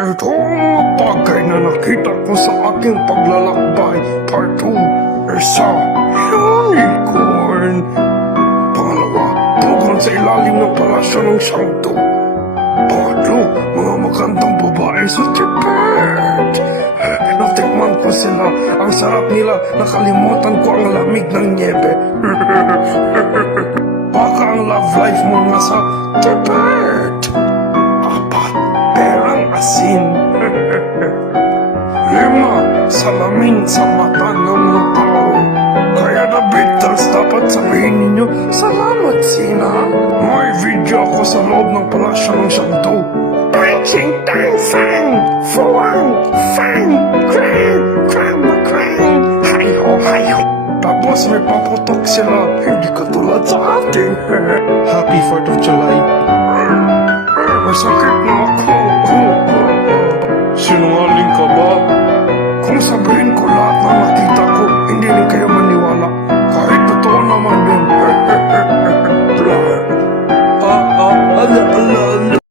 Ito ang mga bagay na nakita ko sa aking paglalakbay. Part 2, isa, unicorn. Pangalawa, tungkol sa ilalim ng palasyo ng Shanto. Pangatlo, mga magandang babae sa Tibet. Natikman ko sila, ang sarap nila, nakalimutan ko ang lamig ng niebe. Baka ang love life mo nasa Tibet. Apat, perang asin. 5, salamin sa mata ng mga tao. Kaya na Beatles, dapat sabihin ninyo, salamat Sina. May video ako sa loob ng palasyo ng Shanto. Punching Tang Fan, Fuang, Fan, Krang, Krang, Krang, Hi-ho, hi-ho. Tapos may paputok sila, hindi katulad sa atin. Happy 4th of July. Masakit na ako.